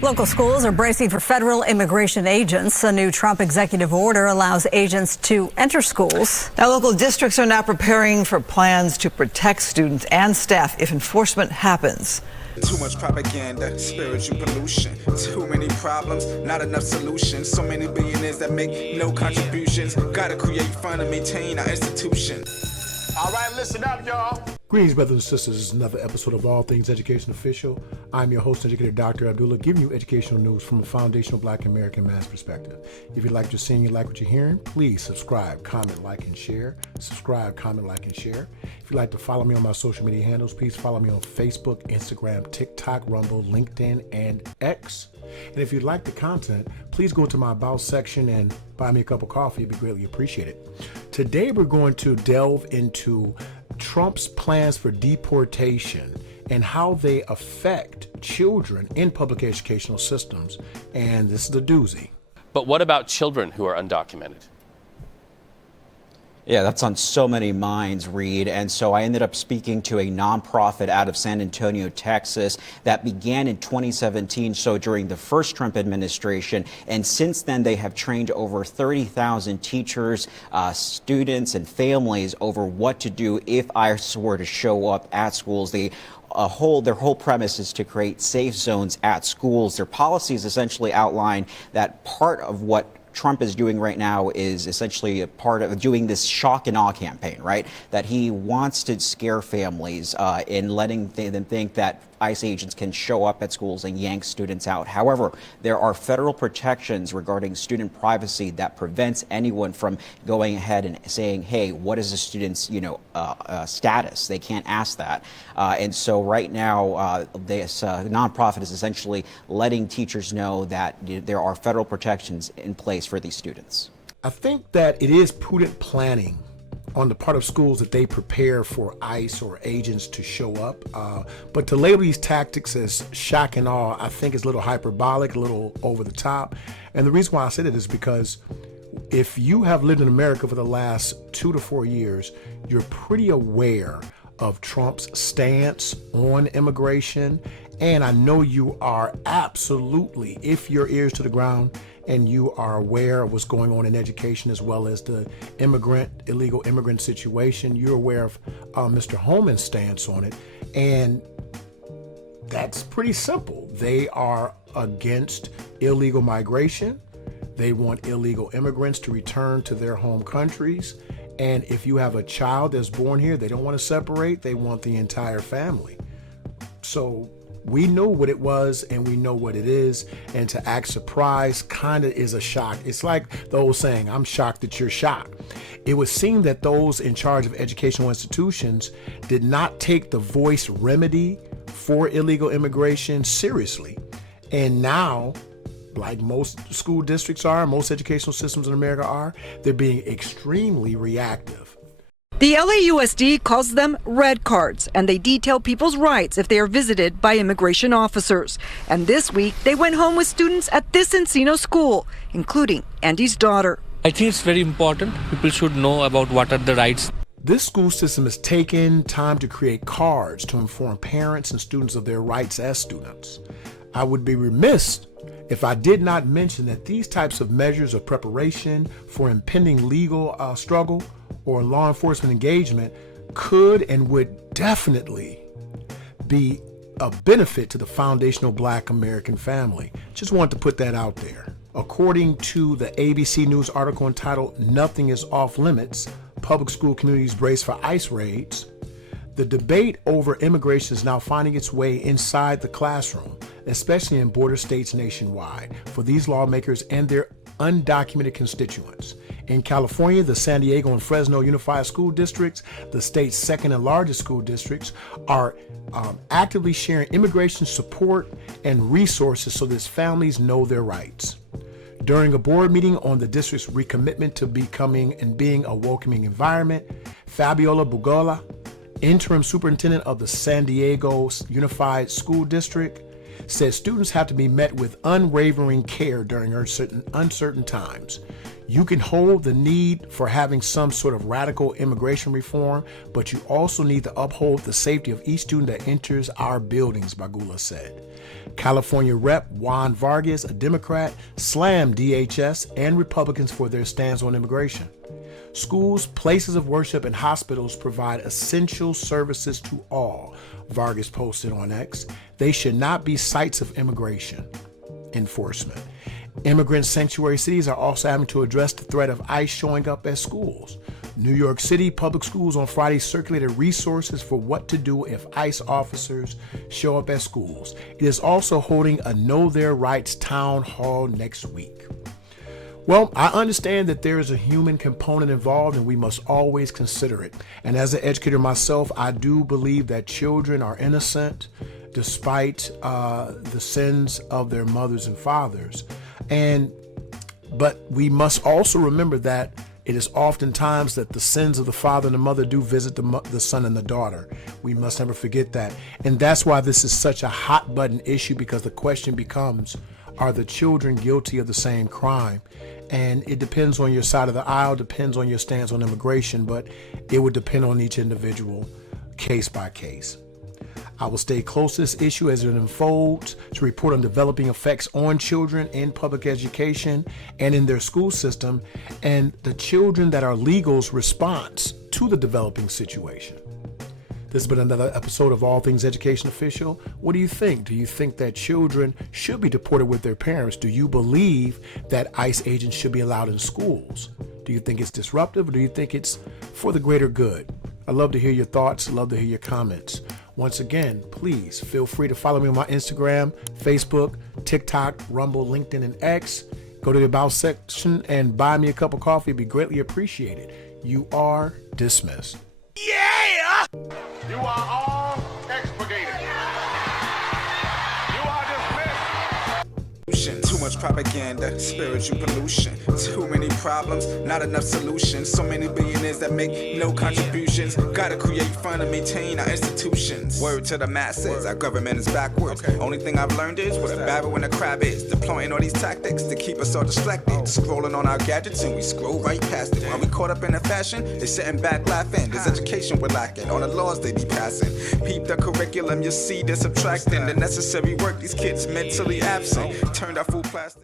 Local schools are bracing for federal immigration agents. A new Trump executive order allows agents to enter schools. Now, local districts are now preparing for plans to protect students and staff if enforcement happens. Too much propaganda, spiritual pollution, too many problems, not enough solutions, so many billionaires that make no contributions, gotta create fund and maintain our institution. All right, listen up, y'all. Greetings, brothers and sisters. This is another episode of All Things Education Official. I'm your host, Educator DrAbdullah, giving you educational news from a foundational Black American man's perspective. If you like what you're seeing, you like what you're hearing, please subscribe, comment, like, and share. Subscribe, comment, like, and share. If you'd like to follow me on my social media handles, please follow me on Facebook, Instagram, TikTok, Rumble, LinkedIn, and X. And if you like the content, please go to my About section and buy me a cup of coffee. It'd be greatly appreciated. Today, we're going to delve into Trump's plans for deportation and how they affect children in public educational systems. And this is the doozy. But what about children who are undocumented? Yeah, that's on so many minds, Reed. And so I ended up speaking to a nonprofit out of San Antonio, Texas, that began in 2017, so during the first Trump administration. And since then, they have trained over 30,000 teachers, students, and families over what to do if ICE were to show up at schools. Their whole premise is to create safe zones at schools. Their policies essentially outline that part of what Trump is doing right now is essentially a part of doing this shock and awe campaign, right? That he wants to scare families in letting them think that ICE agents can show up at schools and yank students out. However, there are federal protections regarding student privacy that prevents anyone from going ahead and saying, hey, what is a student's, status? They can't ask that. And so right now, this nonprofit is essentially letting teachers know that there are federal protections in place for these students. I think that it is prudent planning on the part of schools that they prepare for ICE or agents to show up. But to label these tactics as shock and awe, I think is a little hyperbolic, a little over the top. And the reason why I say that is because if you have lived in America for the last 2 to 4 years, you're pretty aware of Trump's stance on immigration. And I know you are absolutely, if your ears to the ground, and you are aware of what's going on in education as well as the illegal immigrant situation. You're aware of Mr. Homan's stance on it. And that's pretty simple. They are against illegal migration. They want illegal immigrants to return to their home countries. And if you have a child that's born here, they don't want to separate. They want the entire family. So we know what it was and we know what it is, and to act surprised kind of is a shock. It's like the old saying, I'm shocked that you're shocked. It would seem that those in charge of educational institutions did not take the voice remedy for illegal immigration seriously. And now, like most school districts are, most educational systems in America are, they're being extremely reactive. The LAUSD calls them red cards, and they detail people's rights if they are visited by immigration officers. And this week, they went home with students at this Encino school, including Andy's daughter. I think it's very important. People should know about what are the rights. This school system has taken time to create cards to inform parents and students of their rights as students. I would be remiss if I did not mention that these types of measures of preparation for impending legal struggle or law enforcement engagement could and would definitely be a benefit to the foundational Black American family. Just want to put that out there. According to the ABC News article entitled "Nothing is Off Limits, Public School Communities Brace for ICE Raids," the debate over immigration is now finding its way inside the classroom, especially in border states nationwide, for these lawmakers and their undocumented constituents. In California, the San Diego and Fresno Unified School Districts, the state's second and largest school districts, are actively sharing immigration support and resources so that families know their rights. During a board meeting on the district's recommitment to becoming and being a welcoming environment, Fabiola Bugola, interim superintendent of the San Diego Unified School District, said students have to be met with unwavering care during uncertain times. You can hold the need for having some sort of radical immigration reform, but you also need to uphold the safety of each student that enters our buildings, Abdullah said. California Rep. Juan Vargas, a Democrat, slammed DHS and Republicans for their stance on immigration. Schools, places of worship, and hospitals provide essential services to all, Vargas posted on X. They should not be sites of immigration enforcement. Immigrant sanctuary cities are also having to address the threat of ICE showing up at schools. New York City public schools on Friday circulated resources for what to do if ICE officers show up at schools. It is also holding a Know Their Rights town hall next week. Well, I understand that there is a human component involved and we must always consider it. And as an educator myself, I do believe that children are innocent despite the sins of their mothers and fathers. But we must also remember that it is oftentimes that the sins of the father and the mother do visit the son and the daughter. We must never forget that. And that's why this is such a hot button issue, because the question becomes, are the children guilty of the same crime? And it depends on your side of the aisle, depends on your stance on immigration, but it would depend on each individual, case by case. I will stay close to this issue as it unfolds to report on developing effects on children in public education and in their school system, and the children that are legal's response to the developing situation. This has been another episode of All Things Education Official. What do you think? Do you think that children should be deported with their parents? Do you believe that ICE agents should be allowed in schools? Do you think it's disruptive, or do you think it's for the greater good? I'd love to hear your thoughts. I'd love to hear your comments. Once again, please feel free to follow me on my Instagram, Facebook, TikTok, Rumble, LinkedIn, and X. Go to the About section and buy me a cup of coffee. It'd be greatly appreciated. You are dismissed. Yeah! You are all expurgated. You are dismissed. Too much propaganda, spiritual pollution. Too many problems, not enough solutions. So many billionaires that make no contributions. Gotta create fund and maintain our institutions. Word to the masses, our government is backwards. Only thing I've learned is what a barrel and a crab is. Deploying all these tactics to keep us all distracted. Scrolling on our gadgets and we scroll right past it. While we caught up in the fashion, they sitting back laughing. This education we're lacking, all the laws they be passing. Peep the curriculum, you see they're subtracting the necessary work. These kids mentally absent, turned out full plastic.